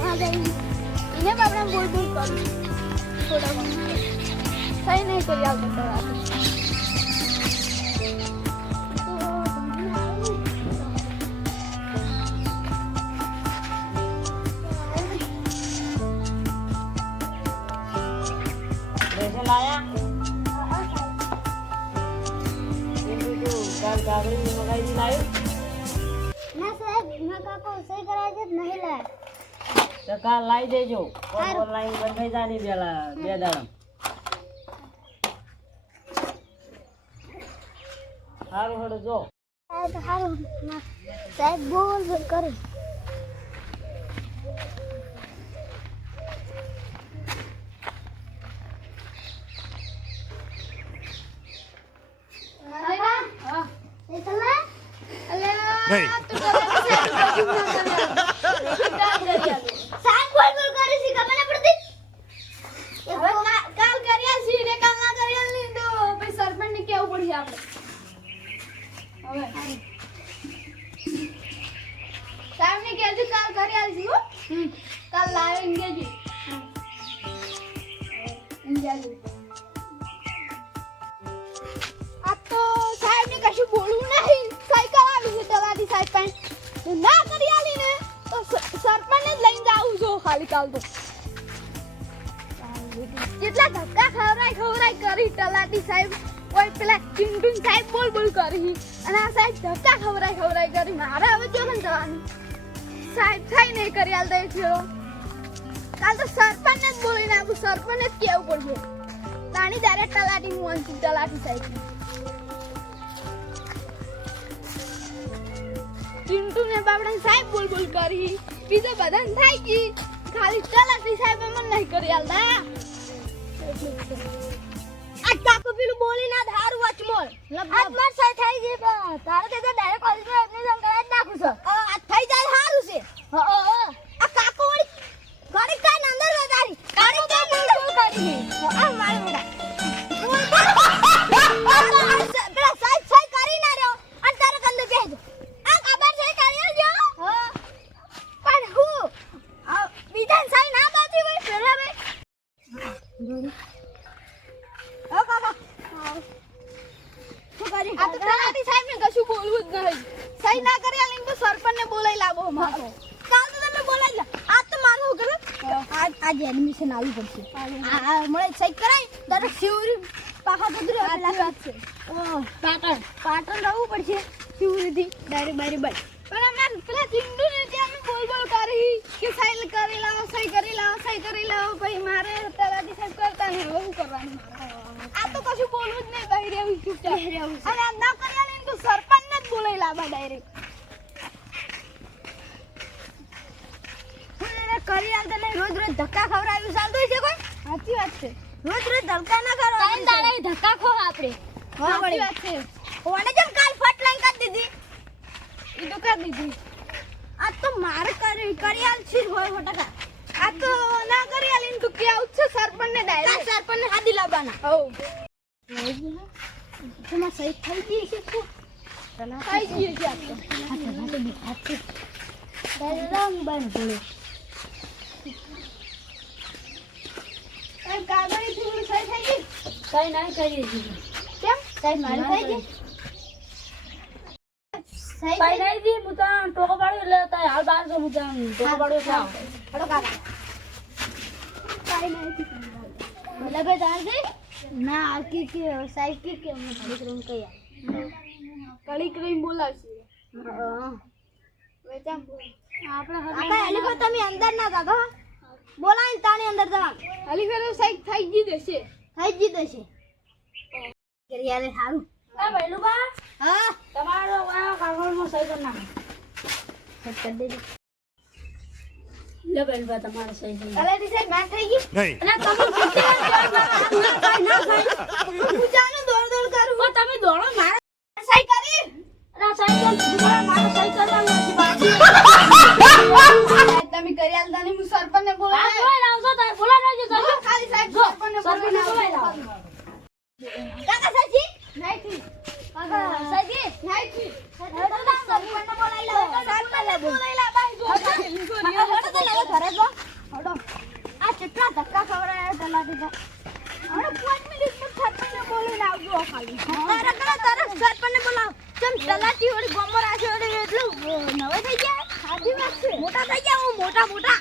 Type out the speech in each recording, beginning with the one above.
સાહેબ ભણવા જાય એને બાપને બોલ બોલ કરી થોડા ઘણું સહી નહીં કરી આવતો તમારે લેસન લાયા એનું જો કાલ કાગળી મગાવી લાવ્યો તો કાલ લાવી દેજો ઓનલાઈન બંધાઈ જાની પેલા બે દાડમ સારું હડો જો. ના. સાહેબ બોલ બોલ કરે. સાહેબ ખાલી કાલ તો કેટલા ધક્કા ખવરાય ખવરાય કરી તલાટી સાહેબ. કોઈ પેલા ચિંટુન સાહેબ બોલ બોલ કરી. અને આ સાહેબ ધક્કા ખવરાય ખવરાય કરી. મારે હવે ચોકન જવાનું. સાહેબ થાય નહીં કરી, હાલ દઈ થયો. કાલ તો સરપંચને જ બોલી નાખું સરપંચને જ કહેવું પડશે. તાણી ત્યારે તલાટી હું અંશુ તલાટી સાહેબ. ચિંટુ ને બાબડા સાહેબ બોલ બોલ કરી. બીજો બધાને થાય ગઈ ખાલી તલાટી સાહેબ અમને નહીં કરી આલતા આ કાકો પેલું બોલી ના ધારું વચમોળ આજ માર. સાહેબ થઈ ગઈ તારે તે તો ડાયરેક્ટ કોલેજમાં એડમિશન કરાવી નાખું છે. આ થઈ જાય સારું છે. હ આ કાકો વળી ઘરે કાન અંદર વધારી. ઘડી કાન અંદર કરી આ મારે બેટા પેલા સાહેબ સહી કરી ના રહ્યો અને તારે કંદે બેહજો આ ખબર સહી કરી આલજો પણ હું આ બીજા સહી ના બાજી હોય પેલા બે ઓ કાકા શું કરી આ તો તલાટી સાહેબ ને કશું બોલવું જ નહીં સહી ના કરી આલીને તો સરપંચ ને બોલાઈ લાવો મારો કાલ તો તમે બોલાઈ લા આજ તો મારું શું કરું આજ આજ એડમિશન આવી પડશે. મળે ચેક કરાય. તારે શિવરી પાકા બધું ઓ પાટણ. પાટણ. રહેવું પડશે શિવરીથી. ડાયરેક્ટ બારી બાઈ પણ અમાર પેલા ચિંટુ ને ત્યાં અમે બોલ બોલ કરી કે સહી કરી લાવો સહી કરી લાવો સહી કરી લાવો ભાઈ મારે તલાટી સાહેબ કરતા નહીં હવે શું કરવાનું મારે આ તો કશું બોલવું જ નહીં બહાર રહેવું ચૂપચાપ રહેવું અને આ ના કર્યા ને તો સરપંચને જ બોલાઈ લાવવા ડાયરેક્ટ કરી આલતા નહીં રોજ રોજ ધક્કા ખવડાવ્યું ચાલતું છે કોઈ સાચી વાત છે રોજ રોજ ધક્કા ના કરો ટાઈમ દાડે ધક્કા ખો આપણે સાચી વાત છે ઓને જેમ કાલ ફટ લાઈન કરી દીધી એ તો કરી દીધી આ તો મારે કરી કરી હોય હો આ તો ના કરી આલીન તું કે આવું છે સરપંચ ને ડાયરેક્ટ સરપંચ ને હાદી લાવવાના હો તમાર સહી થઈ ગઈ છે શું થઈ ગઈ છે આ તો તો રામ બન બોલો કાગળી થઈ ગઈ કઈ ના છીએ કેમ સહી મારી થઈ ગઈ? દી હું ટોકો પાડ્યો એટલે તારે હાલ બાર તો હું ટોકો પાડ્યો છે હડો કાકા. ના આ કે કે સાહેબ કે કે હું. બોલાવશે આપણે તમે અંદર ના હો. બોલાવીને તાની અંદર જવાનું ખાલી ફેર સાહેબ થઈ ગઈ દેશે થઈ ગઈ જીતે યાર સારું એ ભૈલુબા, હા. તમારો કાગળમાં સહી કરી નાખો. સેટ કરી દેજો. લે ભૈલુબા, તમારે સહી થઈ ગઈ. કલેટી ના થઈ ગઈ? નહીં. અને તમે પૂછે ના થાય, પૂજાનું દોડ દોડ કરું. તમે દોડો મારે સહી કરી? અરે સહી કરી દીધી, સહી કરવાની હતી બાકી. તમે કરી આલતા નહીં હું સરપંચને હા, બોલાવી લાવજો તારે, બોલાવી લાવજો ખાલી સાહેબ સરપંચને બોલાવી. કાકા નહીં કેટલા ધક્કા ખવડાયા તલાટી તો હડો. પાંચ મિનિટ સરપંચને બોલીને આવજો ખાલી તારે કરો તારે સરપંચને બોલાવ કેમ તલાટી વળી ગોમર આશે વળી એટલું નવે થઈ ગયા સાચી વાત છે મોટા થઈ ગયા હું મોટા મોટા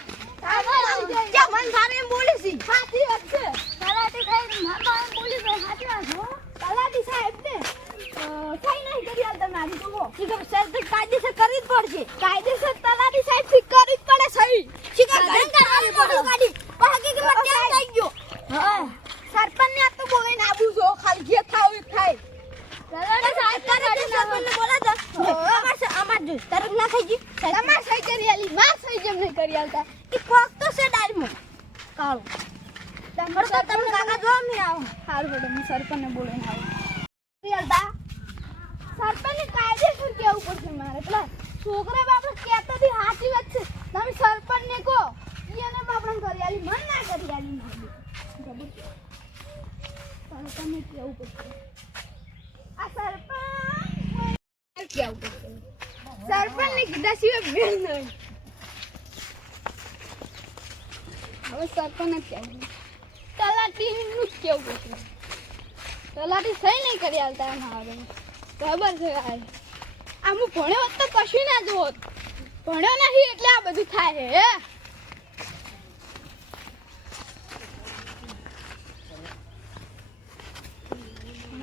ક્યાં મન સારે એમ બોલી છી સાચી વાત છે તલાટી સાહેબ મારવા એમ બોલી છે સાચી વાત હો તલાટી સાહેબ ને સહી નહીં કરી આલતા મારી તો હો શીખર સર તો કાયદેસર કરવી જ પડશે કાયદેસર તલાટી સાહેબથી કરવી જ પડે સહી શીખર ઘણી કરવી પડે ગાડી પણ હકીકતમાં કેમ થઈ ગયો હા સરપંચ ને આ તો બોલીને આવું જો ખાલી જે થાવ એ થાય તલાટી સાહેબ કરે છે સરપંચને બોલા દો અમાર સ- અમાર જો તરક ના થઈ ગઈ તમાર સહી કરી આલી માર સહી જેમ નહીં કરી આલતા કે કોક તો છે ડાયરમાં કાળો તમારે તો તમે કાકા જો મી આવો સારું બેટા હું સરપંચને બોલીને આવું રિયલતા સરપંચને કાયદેસર કેવું પડશે મારે પેલા છોકરા બાપડે કહેતા બી સાચી વાત છે તમે સરપંચને કહો એને આલી મન ના કરી આલી ખબર છે? કેવું પડશે? આ સરપંચ કેવું પડશે સરપંચને કીધા સિવાય બેન નહીં હવે સરપંચ જ કેવું તલાટીનું જ કેવું પડશે? તલાટી સહી નહીં કરી આલતા એમ આવે ખબર છે આ. હું ભણ્યો હોત તો કશું ના જોત. ભણ્યો નહીં એટલે આ બધું થાય હે હવે ડાયરેક્ટમાં ઘરે નહીં જાઉં સરપંચ બોલે.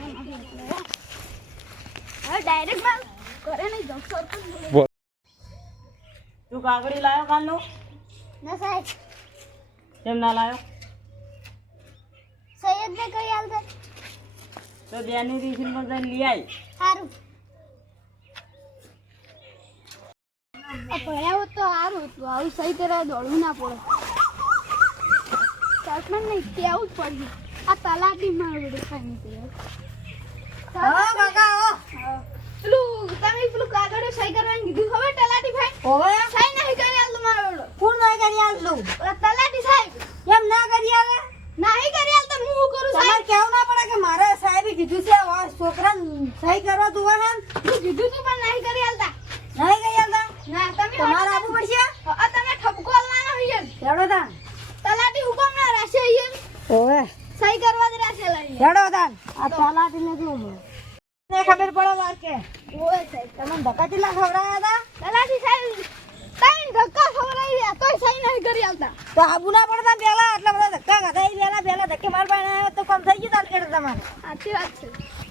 તું કાગડી લાયો કાલનો? ના સાહેબ કેમ ના લાવ્યો સૈયદ ને કરી આલતા તો બેની રિસીન પર જઈને લઈ આય. સારું ભણ્યા હોત તો સારું હતું આવું સહી કરે દોડવું ના પડે. સરપંચ ને કેવું જ પડ્યું આ તલાટી માં ખાઈ નીકળ્યું હા કાકા હો. પેલું તમે પેલું કાગળ સહી કરવાની કીધું ખબર તલાટી ભાઈ? હવે? સહી નહીં કરી આલતું મારો. કોણ ના કરી આલું તલાટી સાહેબ. એમ ના કરી આવે? નહીં કરી આલતા હું કરું સાહેબ? કેવું ના પડે કે મારે સાહેબે કીધું છે આ છોકરાને સહી કરવા તું હે હું કીધું તું પણ નહીં કરી આલતા. નહીં કરી આલતા? ના તમે તમારે આવવું પડશે? આ તમે ઠપકો આલવાનો છે હેડો તા તલાટી હુકમ ના રાખશે અહીંયા ઓવે સહી કરવા જ રાખે લઈ હેડો દાન આ તલાટીને જો મને ખબર પડો વાર કે? ઓય સાહેબ તમને ધક્કા ચીલા ખવડાયા હતા? તલાટી સાહેબ ત્રણ ધક્કા ખવડાવી રહ્યા તોય સહી નહીં કરી આવતા. તો આબુ ના પડતા પેલા આટલા બધા ધક્કા ખાધા પેલા પેલા ધક્કે માર પાસે આવ્યો તો કામ થઈ ગયું તાર કેડે તમારે. સાચી વાત છે.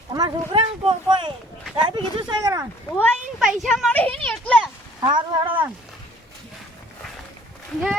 તમારા છોકરાને કો- કોઈ? સાહેબ કીધું સહી કરવાનું. ઓય પૈસા મળે ને એટલે. સારું હેડો દાન ને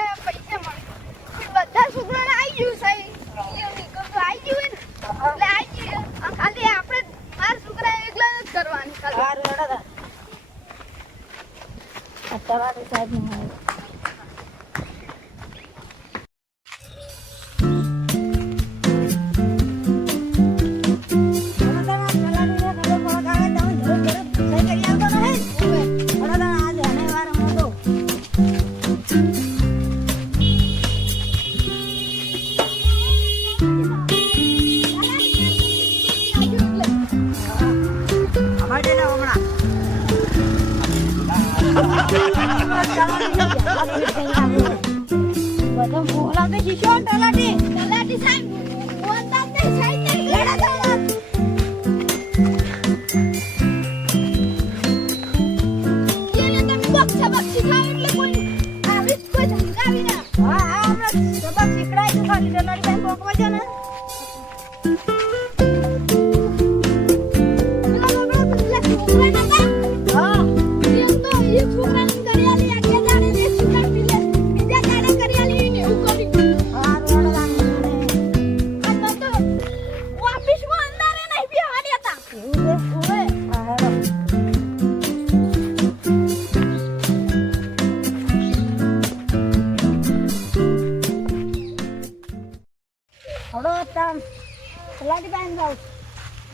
તાન તલાટી બેન જાઉં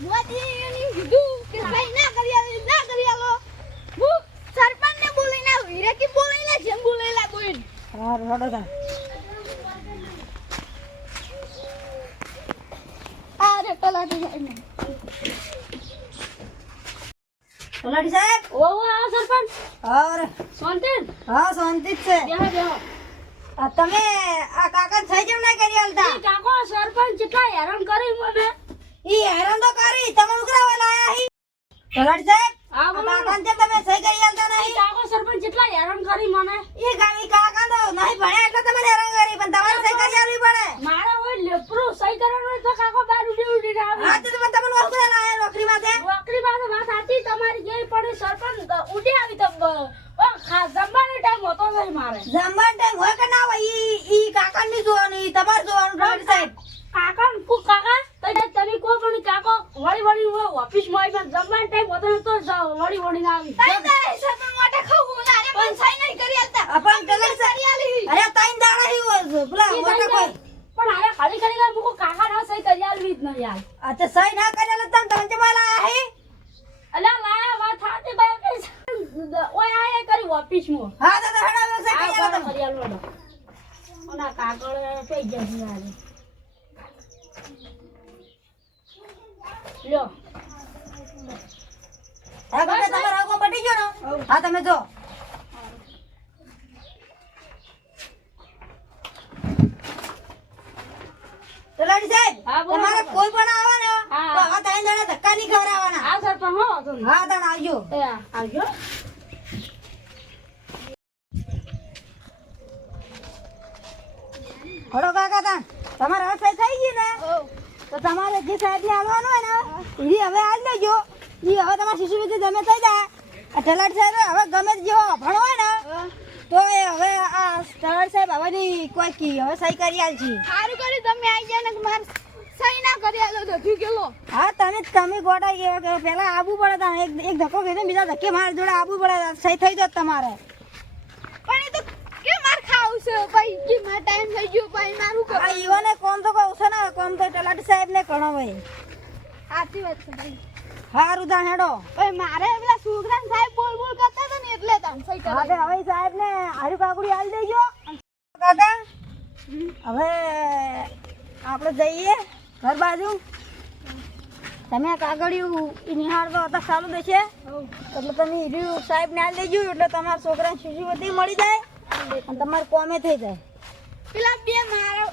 મોદી એની કીધું કે ભાઈ ના કરી આલી ના કરી આલો હું સરપંચને બોલીને આવું. હીરેકી બોલીને જેમ બોલેલા બોલ સારું હેડો તાન આ રે તલાટી સાહેબ ને તલાટી સાહેબ? ઓ ઓ આવો સરપંચ. અરે શાંતિ હા શાંતિ છે. બેહો બેહો. આ તમે આ કાકા થઈ કેમ ના કરી હાલતા. કાકો સરપંચ કેટલા હેરાન કરી મને. ઈ હેરાન તો કરી તમે ઉઘરાવા લાયા હી. તલાટી સાહેબ આ કાકા ને. તમે સહી કરી હાલતા નહીં. કાકો સરપંચ કેટલા હેરાન કરી મને. ઈ ગાવી કાકા તો નહીં ભણ્યા એટલે તમે હેરાન કરી પણ તમારે સહી કરી આલવી પડે. મારે હોય લેપરો સહી કરવાનો તો કાકો બાર ઉડી ઉડી આવે. હા તો તમે તમને ઉઘરા લાયા નોકરી માટે? નોકરી પાસે વાત સાચી તમારી જે પડે સરપંચ. ઉડી આવી તો ઓ ખા જમવાનો ટાઈમ હોતો નહીં મારે. જમવાનું ટાઈમ હોય કે ના હોય ઈ ઈ કાકા ની જોવાનું ઈ તમારે જોવાનું તલાટી સાહેબ કાકા ને કુ કાકા તો તમે કો પણ કાકો વળી વળી હું ઓફિસમાં આવીને જમવાનો ટાઈમ હોતો તો વળી વળી આવી. તારે સરપંચ માટે ખાવું ના રે પણ સહી નહીં કરી આલતા આ પણ તલાટી સાહેબ અરે દાડા હી મોટા. કોઈ. પણ આયા ખાલી ખાલી વાર મૂકો કાકા ના સહી કરી આલવી જ યાર. અચ્છા સહી ના કરી આલે તમે તમે જમા લાયા હી? અલ્યા લાયા વાત થાતી બાર કે ઓય આયા કરી ઓફિસમાં હા તો તો હેડો આ કોણ કરી આલવાનો ઓના કાગળ થઈ જશે યાર લ્યો હા કાકા તમારો આગો પટી ગયો ને? હા તમે જો. તલાટી સાહેબ તમારે કોઈ પણ આવે ને તો આ ત્રણ જણા ધક્કા નહીં ખવડાવવાના. હો હા તાણ આવજો. આવજો. હળો કાકા તા તમારે હવે સહી થઈ ગઈ ને? તો તમારે જે સાહેબ ને આવવાનું હોય ને એ હવે આલ લેજો. એ હવે તમારા શિશુવિધિ ગમે થઈ જાય આ તલાટ સાહેબ હવે ગમે જો અભણ હોય ને તો એ હવે આ તલાટ સાહેબ હવેની કોઈ કી હવે સહી કરી આલ છી. સારું કર્યું તમે આવી ગયા ને મારે સહી ના કરી આલો તો ઠીક ગેલો હા તમે તમે ગોડા ગયા કે પહેલા આવવું પડે એક એક ધક્કો કીધો બીજા ધક્કે મારા જોડે આવવું પડે સહી થઈ જાત તમારે પણ એ તો કે માર ખાવું છે ભાઈ કે ટાઈમ થઈ ગયો ભાઈ મારું આ કર ઈવોને કોમ તો કહું છે ને કોમ તો તલાટી સાહેબ ને ઘણો ભાઈ. સાચી વાત છે ભાઈ. હારું તાણ હેડો. ભાઈ મારે પેલા સુગરાન સાહેબ બોલ બોલ કરતા હતા ને એટલે તમે સહી હા કરી હવે સાહેબ ને હારું કાકડી આલી દેજો. કાકા હવે આપણે જઈએ ઘર બાજુ. તમે આ કાગળિયું નિહાળતો હતા સારું દેશે. એટલે તમે હીરું સાહેબ ને આલી દેજો એટલે તમારા છોકરાને શિશુવતી મળી જાય. અને તમારે કોમે થઈ જાય. પેલા બે મારા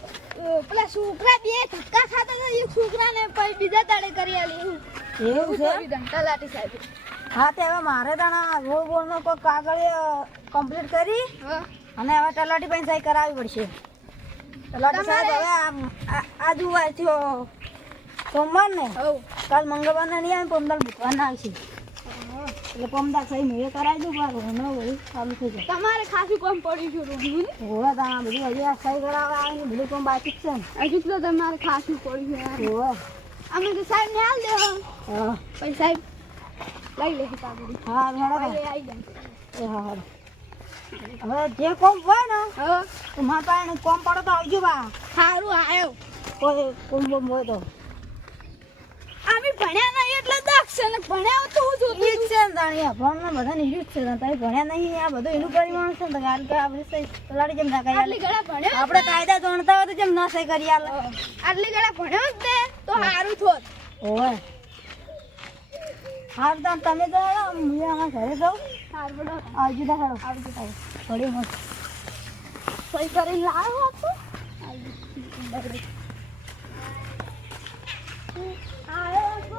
પેલા છોકરા બે ધક્કા ખાતા હતા એક છોકરાને પછી બીજા દાડે કરી આલી એવું છે? તલાટી સાહેબ. હા તે હવે મારે તાણા રોડ બોર્ડનો કોઈ કાગળ કમ્પ્લીટ કરી અને હવે તલાટી પાસે સહી કરાવવી પડશે. તલાટી સાહેબ હવે આ- આ- આજુ વાર થયો સોમવાર ને કાલ મંગળવારના નહીં આવે પમદાર બુધવારના આવશે. એટલે પમદાર સહી એ કરાવી દઉં પાછું હમણાં બધું ચાલુ થઈ જાય તમારે ખાસું કોમ પડ્યું છે રોડનું ને હોવે તાણા બધું હજી આ સહી કરાવવા આવે ને બધું કામ બાકી જ છે ને હજુ તો તમારે ખાસું પડ્યું છે હોવે અમે તો સાહેબ ને હાલ દેવો હા પછી સાહેબ લઈ લે હા હેડો આવી જાય. એ હા. હવે જે કોમ હોય ને હા તો મારા પાસે કોમ પડે તો આવજો બા. સારું આવ્યો કોઈ કોમ બોમ હોય તો. અમે ભણ્યા નહીં એટલે દક્ષ ને ભણ્યા તો હું જોતું ઈ છે. ને તાણી આ ભણવાનું બધાને ઈ છે. તમે ભણ્યા નહીં આ બધું એનું પરિમાણ છે ને કારણ કે આપણે સહી તલાટી જેમ ના કરી આટલી ગળા ભણ્યો આપણે કાયદા જાણતા હોય તો જેમ ના સહી કરી આલે. આટલી ગળા ભણ્યો જ ને તો સારું થોત. ઓય. હાર તો તમે તો હું અમારા ઘરે જાઉં. હાર બડો આવજો તો હેડો આવજો તો થોડી મસ્ત સહી કરી લાવો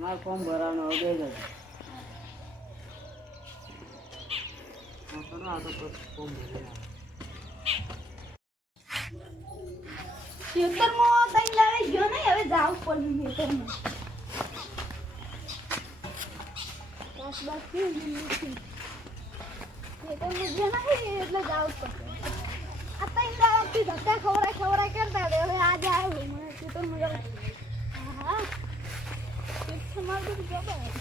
મારે ફોર્મ ભરવાનું બે ખેતરમાં તઈ લાવે ગયો નહીં હવે જાવું પડ્યું ખેતરમાં. બસ બસ. ખેતરમાં ગયા નહીં એટલે જાવું જ પડશે આ ત્રણ દાડાથી ધક્કા ખવડાય ખવડાય કરતા. હવે આજે આવ્યું. મને ચિકન મજા લાગી. હા હા ચિકન